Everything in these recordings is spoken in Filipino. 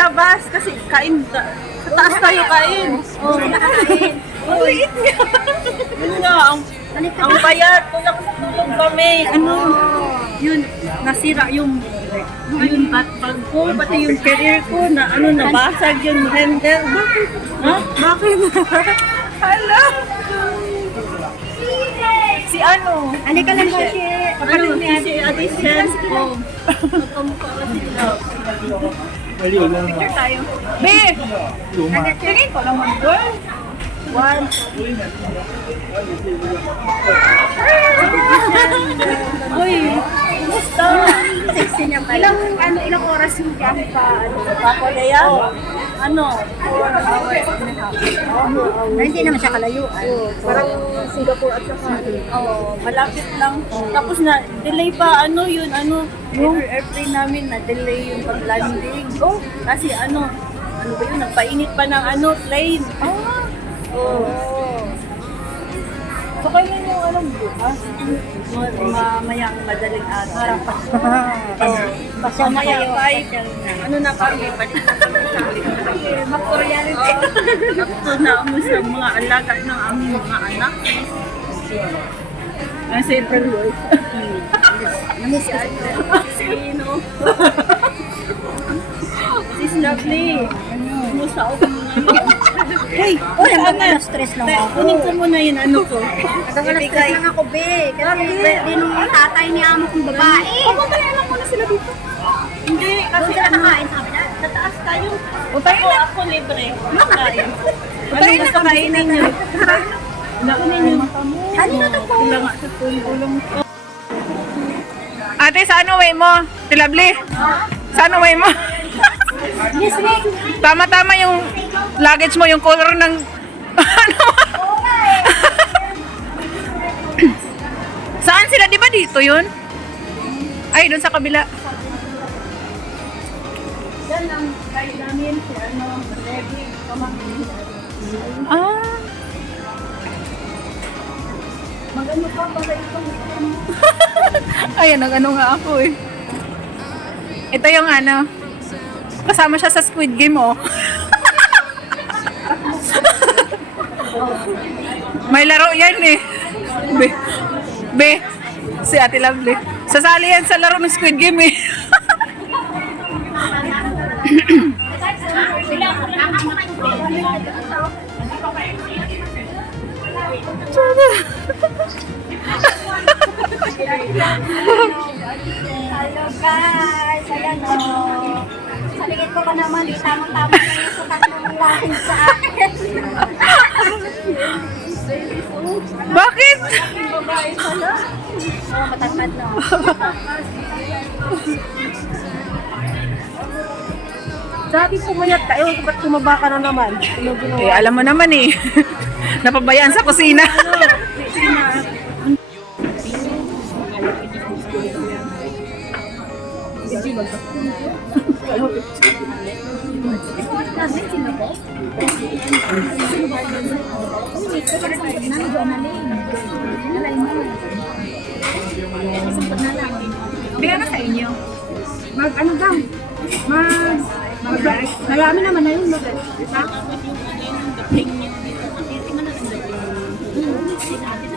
labas kasi kain. Sa taas tayo kain. Oo, nakakain. Ang liit niya. Yun nga, ang bayad. Kung nakatulog kami, yun, nasira yung backpack ko, pati yung career ko na nabasag yung handle. Bakit? Ha? Bakit? Hala! Si ano? Halika lang kasi. Si Adisen. Oh. Magkamukha ka sila. Picture tayo. Be! Tingin ko naman, girl. One. Uy, kumusta? Sexy niya pa. Ilang oras yung biyahe pa? Papagaya? Ano? Hindi naman siya kalayuan. Parang Singapore at saka. Malapit lang. Tapos na, delay pa, yung airplane namin na delay yung pag-landing. Kasi ba yun, nagpainit pa ng plane. So, kailan yung bukas? Mamayang madaling araw. So, maya 5, na kami, balik na kami sa mag-Koreanity. Ito na ako sa mga alaga ng aming mga anak. Kasi April Lloyd. Namiss ka. Sino? Sis Lovely. Kumusta ako ngayon? Hey! Stress lang ako. Kunin ko muna yung ko. Stress lang ako, be. Kasi birthday nung tatay ni amo kong babae. Pagkakayalan ko na sila dito. Hindi, kasi Nakain sa kabila. nataas tayo. Ako libre. Tayo. Anong gusto kainin nyo? Nakunin nyo. Kanina na po. Kulang nga sa tulong. Ate, saan uwi mo? Tilabli? Saan uwi mo? Yes, ma'am. Tama-tama yung luggage mo, yung color ng... Saan sila? Di ba dito yun? Ay, doon sa kabila. Yan ang kahit namin si Levi, pamangkin. Ah. Magano pa para itong Ayan, nag-ano nga ako eh. Ito yung kasama siya sa Squid Game, oh. May laro yan eh. Be, si Ate Lovely. Sasali yan sa laro ng Squid Game eh. Hello guys. Ayan o. Sa lingit ko pa naman, tamang-tama na yung sukat ng lahin sa akin. Bakit? Matangkad no. Sabi pumayat ka, ba't tumaba ka na naman? Eh, alam mo naman eh. Napabayaan sa kusina. Bigyan na sa inyo. Marami naman na yun.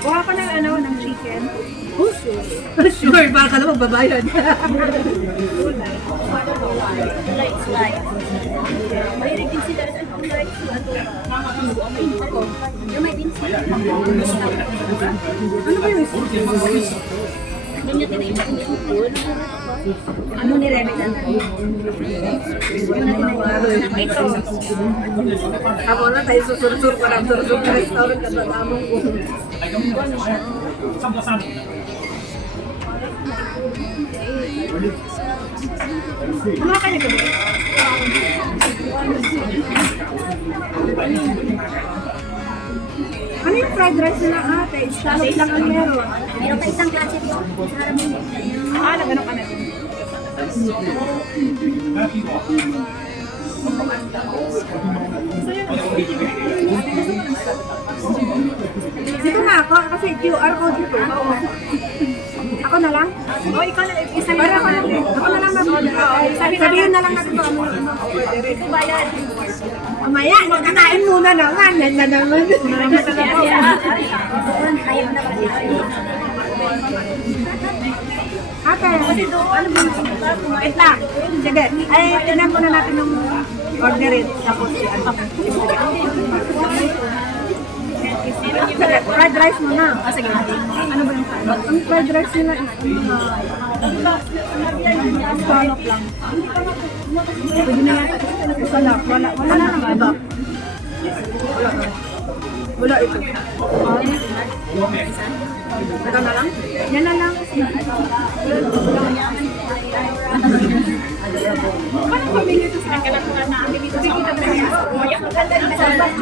Kuha ka ng chicken. Sure, baka na magbabayad. Mahilig din sila sa kulay. Yung may binsi. Ano ba yung Ano ni Remy na? Ako na tayo susur-sur pa lang sur-sur sa restaurant at natamong ko. Kumakain ka ba? Ano yung fried rice nila ate? Salad lang ang meron. Meron pa isang klase doon. Sa harap mo. Nagano ka na din. Dito nga ako kasi QR code dito. Ako Ako na lang? O, ikaw na, isa Para ako lang. Ako na lang mag-order. Sabihin na lang natin kung ano. Ito bayad. Mamaya, nakakain muna naman. Yan na naman. Ayaw na ba? Ate, ano ba? Wait lang. Sige. Ay, tinan muna natin ng orderin. Tapos, fried rice muna. sige. Ano ba yung fried? Ang fried rice nila is salop lang. Pwede na yan. Salop. Wala na lang iba. Wala ito. Ito na lang? Yan na lang. Parang pamilya ito sa akin.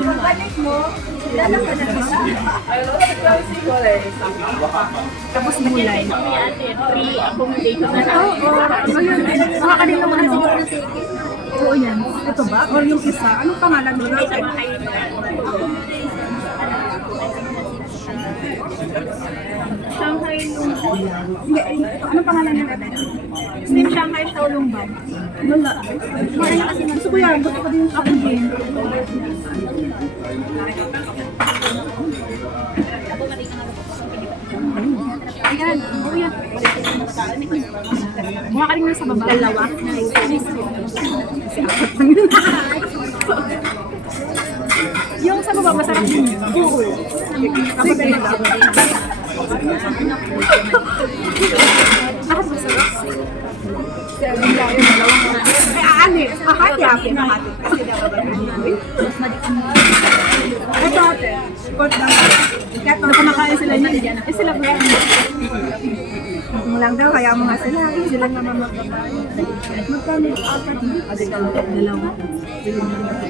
Pagbalik mo, lalak ka na isa. Tapos mulay. Free accommodation na lang. Oo. Ayun. Mga kanila mga siguro na Oo yan. Ito ba? Or yung isa? Anong pangalan mo natin? Shanghai Lungbao. Hindi. Anong pangalan niya natin? Steam Shanghai Shaolongban. Wala. Gusto ko yan. Gusto ko din yung akin din. Ayan. Oo yan. Mukha ka rin nasa baba. Dalawa. Yung sa baba, masarap din yun. Oo. Ako din lang. Bakit masarap? Ay, aani. Ahati ako. Ahati. Kasi daw ba? Ito ate. Sport lang. Kaya Ano kumakain sila niyan? Eh sila ba? Kung lang daw, kaya mga sila. Sila naman magbabayo. Magkano yung apat? Dalawa.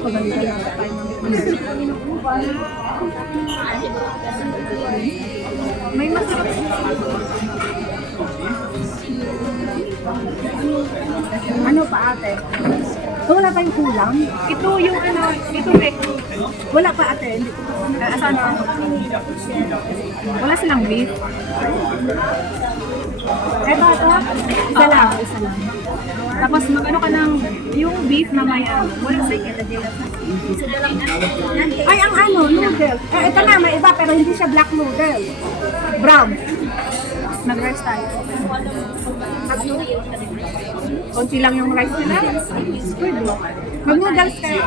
Pagalitan lang tayo. May masarap. Ano pa ate? Wala pa yung kulang? Ito yung ano, ito eh. Wala pa ate. Hindi. Asan pa? Wala silang beef. Eto ito? Isa lang. Isa lang. Tapos mag-ano ka ng yung beef na may wala sa Ay, ang ano, noodle. Eh, ito na, may iba, pero hindi siya black noodle. Brown. Nag-rice tayo. Konti lang yung rice nila. Pwede. Mag-noodles kayo.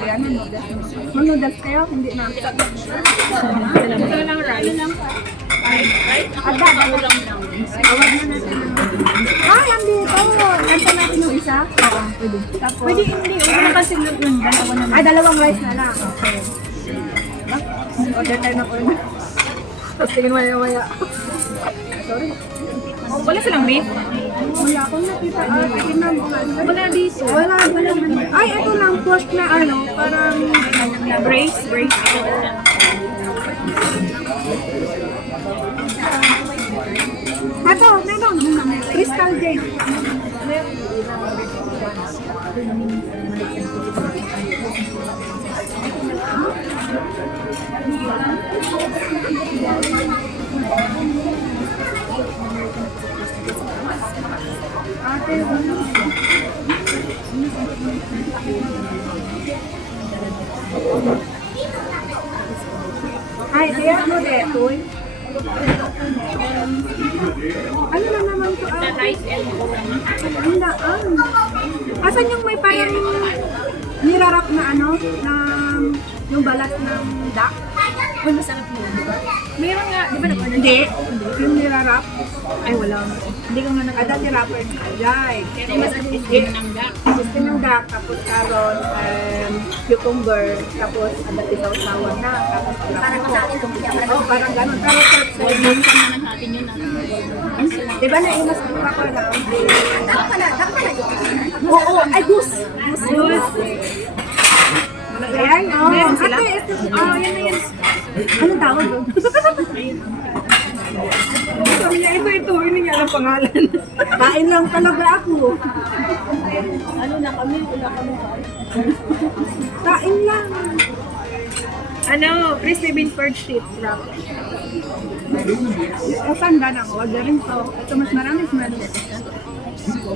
Ayan, noodles. Mag-noodles kayo, hindi na. Ito lang rice. Ada, lang. Ay, ang dito. Kanta natin yung isa? Oo, pwede. Tapos, Pwede hindi. Huwag na kasi yung dalawa naman. ay, dalawang rice na lang. Okay. Order tayo ng order. Tapos tingin maya-maya. Sorry. Wala silang beef. Wala akong nakita. Tingnan mo nga. Wala dito. Wala. Ay, ito lang. Pork na ano, parang... Brace. Ito, meron. Crystal Jade. Ate, ay, kaya mo dito. Ano na naman to? Rice and Handaan. Asan yung may parang nirarap na ano? Na yung balat ng duck? Uy, masarap yun. Meron nga, di ba nag-order? Hindi. Yung nirarap? Ay, wala. Hindi ko nga nag Ada si rapper ni Ajay. Pero mas steam ng duck. Gusto ng duck, tapos karon, cucumber, tapos ada si sausawan na, tapos Para sa atin kung siya. oh, parang ganun. Pero Minsan naman natin yun. di ba naimas ko ako na? Duck pala. Oo, ay goose. Goose. Ayan, oh. Meron sila? Ate, ito. Oh, yan na yan. Anong tawag doon? Sabi niya, ito, hindi niya alam pangalan. Kain lang talaga ako. Ano na kami? Wala kami. Kain lang. Ano, crispy bean curd sheet wrap. Ito ganda ng orderin to. Ito mas marami smell.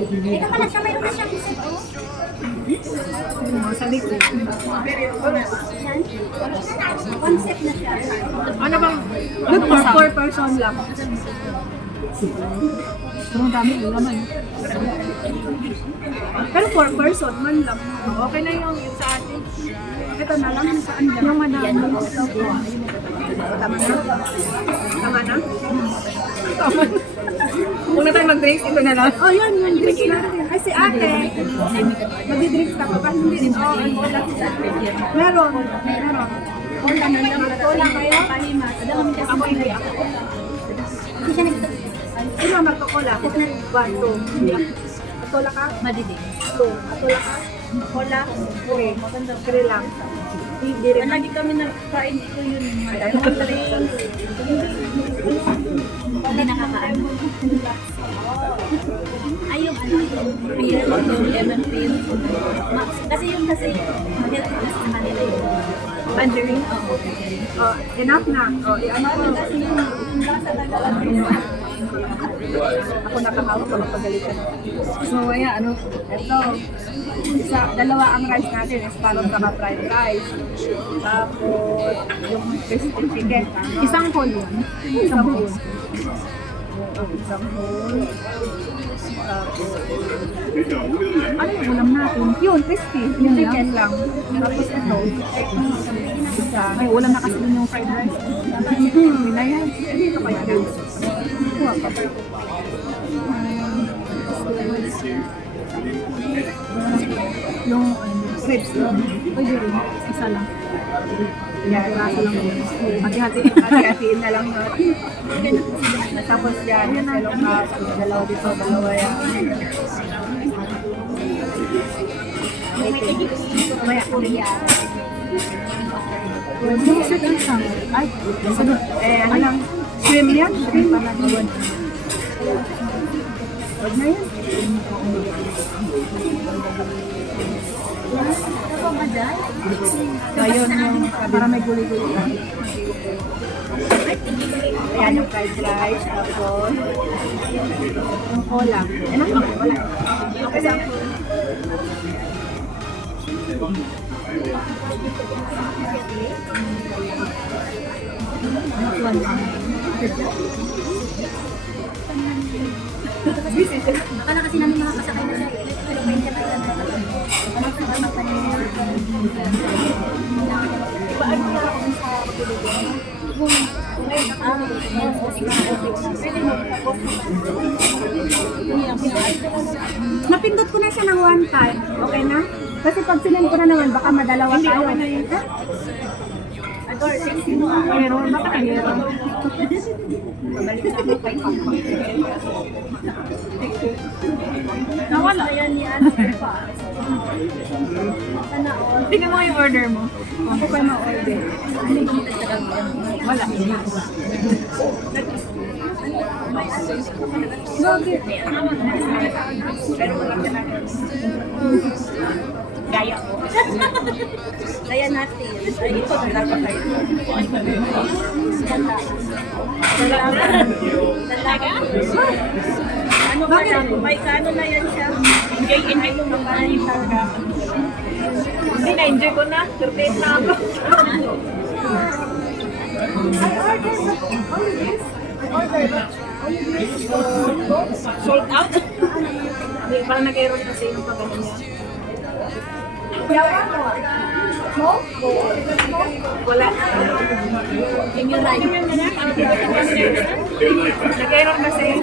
Ito pala siya, mayroon na siyang set, oh. Sa likod. Concept na siya. Ano bang? Good for 4 person lang. Ang dami yung laman. Pero 4 person man lang. Okay na yung sa atin. Ito na lang sa ano. Yung madami. Tama na? Tama na? Tama na. Kung na tayo mag-drinks, ito na lang. Oh, yun, yung drinks natin. Ay, si ate. Mag-drinks ka pa ba? Hindi din. Oh, meron. Meron. Cola na lang. Cola kayo? Ako hindi ako. Hindi siya nagtutulog. Sino ang magkakola? 1, 2. Hindi. Atola ka? Madidig. 2. Atola ka? Cola? 3. 3 lang. Hindi rin. Lagi kami nagkain ko yun. Hindi nakakaano. Ay, yung ano, yung beer, yung lemon beer. Kasi healthy kasi sa kanila yun. Mandarin? Oh, enough na. Oh, ano ko? Kasi yung lasa talaga. Ako nakahawak ko mapagalitan. So, ayan, ano? Ito. Dalawa ang rice natin. Esparong saka fried rice. Tapos, yung crispy chicken. Isang whole yun. Isang whole. Isang whole. Ano yung ulam natin? Yun, crispy. Yung chicken lang. Tapos ito. Isa. May ulam na kasi dun yung fried rice. Na yan. Dito kaya yan. Kuha ka pa. Yung ribs lang. Pwede rin. Isa lang. Yan, rasa lang yun. Hati-hatiin na lang. Tapos yan, yung selong cup. Dalawa dito, dalawa yan. Maya Korea. Sweet and sour. Ay, ano lang. Shrimp yan? Shrimp pa na. Huwag na yan. Ayun yung para may guli-guli. Ayan yung fried rice. Tapos yung cola. Ano? Wala. Okay lang. Akala kasi namin makakasakay na siya. Pero pwede ka lang Napindot ko na siya ng one time. Okay na? Kasi pag sinend ko na naman, baka madalawa tayo. Hindi, okay na yun. Meron, baka meron. Nawala yan ni Ano. Tingnan mo yung order mo. Ako pa ma-order. Wala. Bakit? Gaya ko. Gaya natin. Ay, ito na lang pa kayo. Talaga? Ano ka na? May kano na yan siya? Enjoy mo naman na yung talaga. Hindi na-enjoy ko na. Surprise na ako. Sold out? Hindi, parang nag-error kasi yung pagano niya. Wala. Can you like? Nag-error kasi.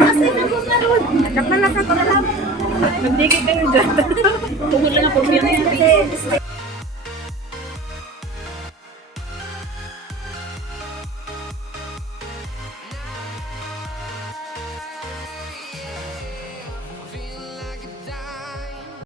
kasi nagkakaroon. Kapalaka ko na lang. Nagdigit kayo dyan. Tungkol lang ako. Kasi